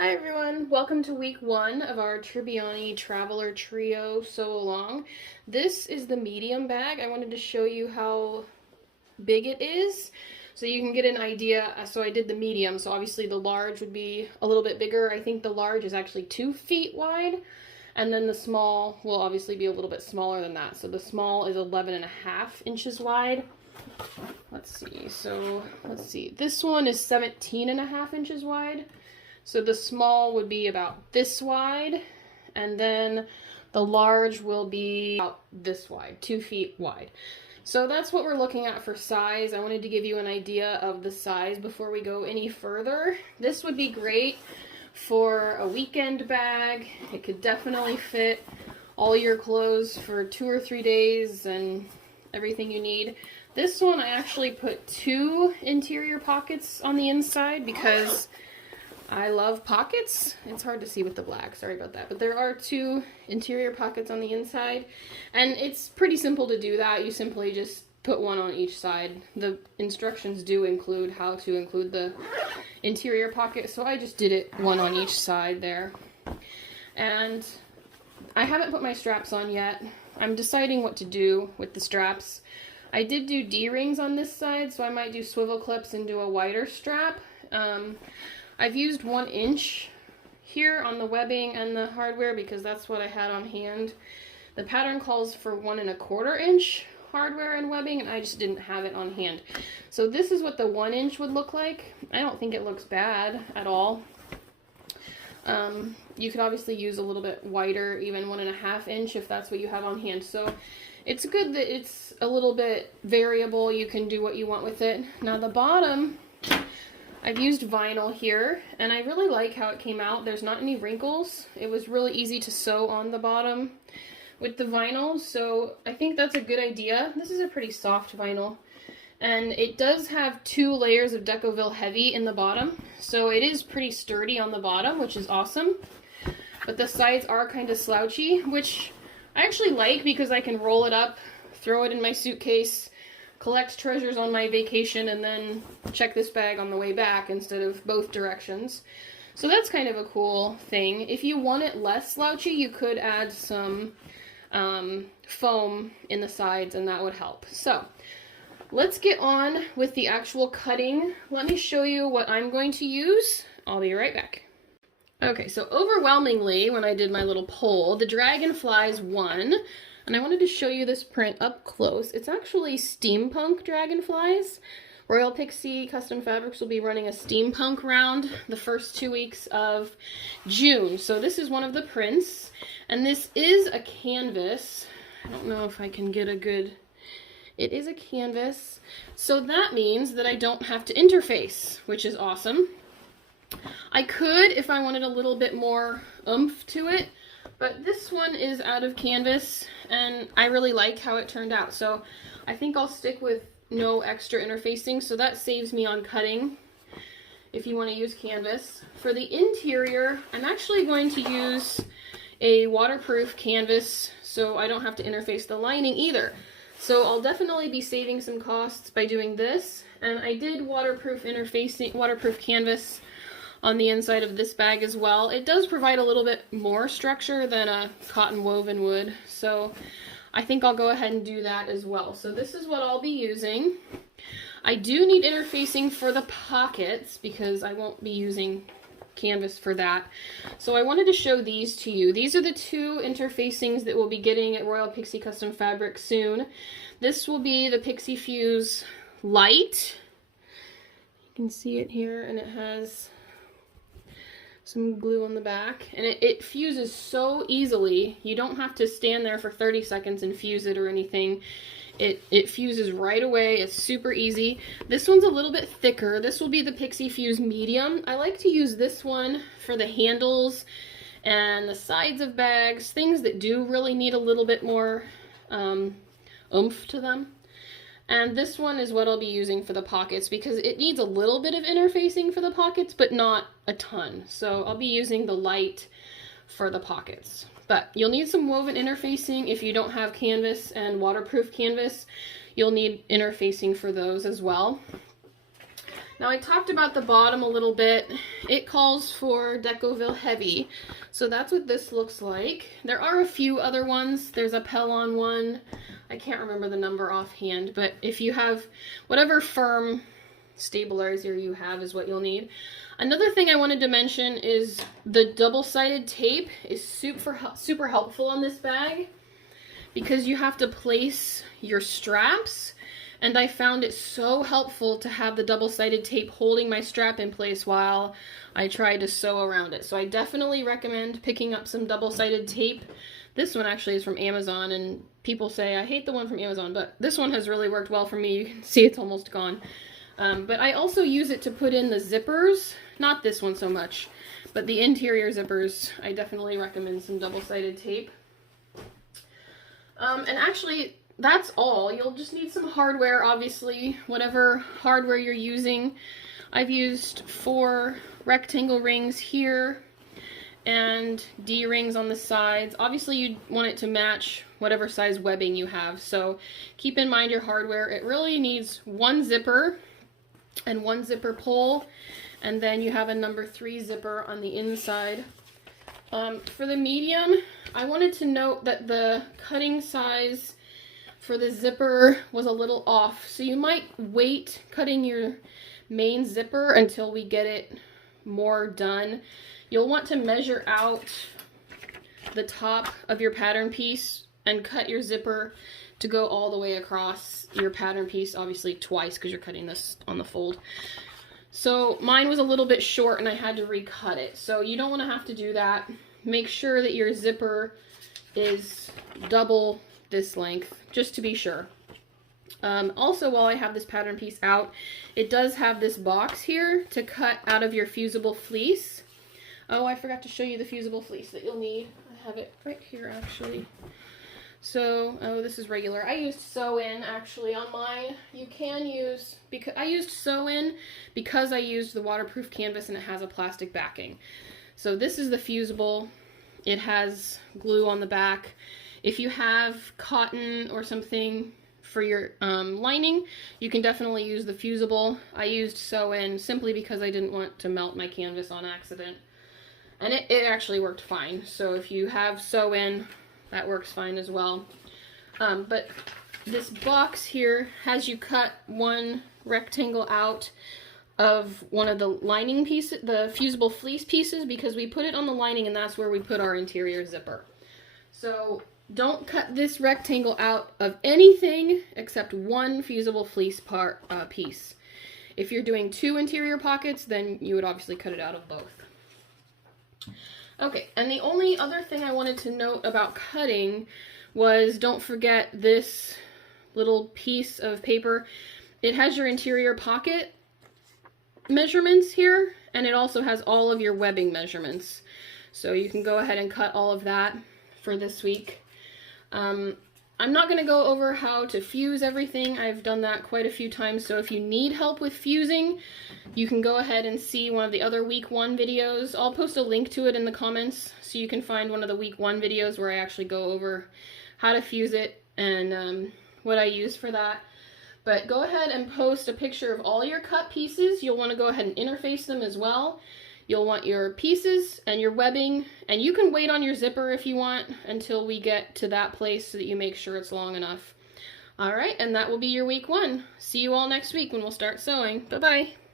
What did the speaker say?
Hi everyone, welcome to week 1 of our Tribbiani Traveler Trio Sew Along. This is the medium bag. I wanted to show you how big it is so you can get an idea. So I did the medium, so obviously the large would be a little bit bigger. I think the large is actually 2 feet wide, and then the small will obviously be a little bit smaller than that. So the small is 11.5 inches wide. Let's see, this one is 17.5 inches wide. So the small would be about this wide, and then the large will be about this wide, 2 feet wide. So that's what we're looking at for size. I wanted to give you an idea of the size before we go any further. This would be great for a weekend bag. It could definitely fit all your clothes for 2 or 3 days and everything you need. This one I actually put 2 interior pockets on the inside because I love pockets. It's hard to see with the black, sorry about that. But there are 2 interior pockets on the inside, and it's pretty simple to do that. You simply just put one on each side. The instructions do include how to include the interior pocket, so I just did it one on each side there. And I haven't put my straps on yet. I'm deciding what to do with the straps. I did do D-rings on this side, so I might do swivel clips and do a wider strap. I've used 1 inch here on the webbing and the hardware because that's what I had on hand. The pattern calls for 1¼ inch hardware and webbing, and I just didn't have it on hand. So this is what the 1 inch would look like. I don't think it looks bad at all. You could obviously use a little bit wider, even 1½ inch if that's what you have on hand. So it's good that it's a little bit variable. You can do what you want with it. Now the bottom, I've used vinyl here, and I really like how it came out. There's not any wrinkles. It was really easy to sew on the bottom with the vinyl, so I think that's a good idea. This is a pretty soft vinyl, and it does have 2 layers of Decovil Heavy in the bottom, so it is pretty sturdy on the bottom, which is awesome. But the sides are kind of slouchy, which I actually like because I can roll it up, throw it in my suitcase, collect treasures on my vacation, and then check this bag on the way back instead of both directions. So that's kind of a cool thing. If you want it less slouchy, you could add some foam in the sides, and that would help. So let's get on with the actual cutting. Let me show you what I'm going to use. I'll be right back. Okay, so overwhelmingly, when I did my little poll, the Dragonflies won. And I wanted to show you this print up close. It's actually steampunk dragonflies. Royal Pixie Custom Fabrics will be running a steampunk round the first 2 weeks of June. So this is one of the prints, and this is a canvas. I don't know if I can get a good... It is a canvas, so that means that I don't have to interface, which is awesome. I could, if I wanted a little bit more oomph to it, but this one is out of canvas, and I really like how it turned out. So I think I'll stick with no extra interfacing, so that saves me on cutting if you want to use canvas. For the interior, I'm actually going to use a waterproof canvas so I don't have to interface the lining either. So I'll definitely be saving some costs by doing this. And I did waterproof canvas on the inside of this bag as well. It does provide a little bit more structure than a cotton woven would, so I think I'll go ahead and do that as well. So this is what I'll be using. I do need interfacing for the pockets because I won't be using canvas for that. So I wanted to show these to you. These are the 2 interfacings that we'll be getting at Royal Pixie Custom Fabrics soon. This will be the Pixie Fuse Light. You can see it here, and it has some glue on the back, and it fuses so easily. You don't have to stand there for 30 seconds and fuse it or anything. It fuses right away. It's super easy. This one's a little bit thicker. This will be the Pixie Fuse Medium. I like to use this one for the handles and the sides of bags, things that do really need a little bit more oomph to them. And this one is what I'll be using for the pockets because it needs a little bit of interfacing for the pockets, but not a ton. So I'll be using the light for the pockets. But you'll need some woven interfacing if you don't have canvas and waterproof canvas. You'll need interfacing for those as well. Now I talked about the bottom a little bit. It calls for Decovil Heavy. So that's what this looks like. There are a few other ones. There's a Pellon one. I can't remember the number offhand, but if you have whatever firm stabilizer you have is what you'll need. Another thing I wanted to mention is the double-sided tape is super helpful on this bag because you have to place your straps, and I found it so helpful to have the double-sided tape holding my strap in place while I tried to sew around it. So I definitely recommend picking up some double-sided tape. This one actually is from Amazon, and people say I hate the one from Amazon, but this one has really worked well for me. You can see it's almost gone. But I also use it to put in the zippers. Not this one so much, but the interior zippers, I definitely recommend some double-sided tape. And actually, that's all. You'll just need some hardware, obviously, whatever hardware you're using. I've used 4 rectangle rings here and D-rings on the sides. Obviously, you'd want it to match whatever size webbing you have, so keep in mind your hardware. It really needs 1 zipper and 1 zipper pull, and then you have a number 3 zipper on the inside. For the medium, I wanted to note that the cutting size for the zipper was a little off, so you might wait cutting your main zipper until we get it more done. You'll want to measure out the top of your pattern piece and cut your zipper to go all the way across your pattern piece, obviously twice because you're cutting this on the fold. So mine was a little bit short and I had to recut it. So you don't want to have to do that. Make sure that your zipper is double this length, just to be sure. Also, while I have this pattern piece out, it does have this box here to cut out of your fusible fleece. Oh, I forgot to show you the fusible fleece that you'll need. I have it right here, actually. So, oh, this is regular. I used sew-in, actually, on mine. You can use, because I used sew-in because I used the waterproof canvas and it has a plastic backing. So this is the fusible. It has glue on the back. If you have cotton or something for your lining, you can definitely use the fusible. I used sew-in simply because I didn't want to melt my canvas on accident. And it actually worked fine. So if you have sew-in, that works fine as well. But this box here has you cut 1 rectangle out of one of the lining pieces, the fusible fleece pieces, because we put it on the lining and that's where we put our interior zipper. So don't cut this rectangle out of anything except 1 fusible fleece piece. If you're doing 2 interior pockets, then you would obviously cut it out of both. Okay, and the only other thing I wanted to note about cutting was don't forget this little piece of paper. It has your interior pocket measurements here, and it also has all of your webbing measurements. So you can go ahead and cut all of that for this week. I'm not going to go over how to fuse everything. I've done that quite a few times, so if you need help with fusing, you can go ahead and see one of the other week 1 videos. I'll post a link to it in the comments so you can find one of the week 1 videos where I actually go over how to fuse it and what I use for that. But go ahead and post a picture of all your cut pieces. You'll want to go ahead and interface them as well. You'll want your pieces and your webbing, and you can wait on your zipper if you want until we get to that place so that you make sure it's long enough. Alright, and that will be your week 1. See you all next week when we'll start sewing. Bye-bye.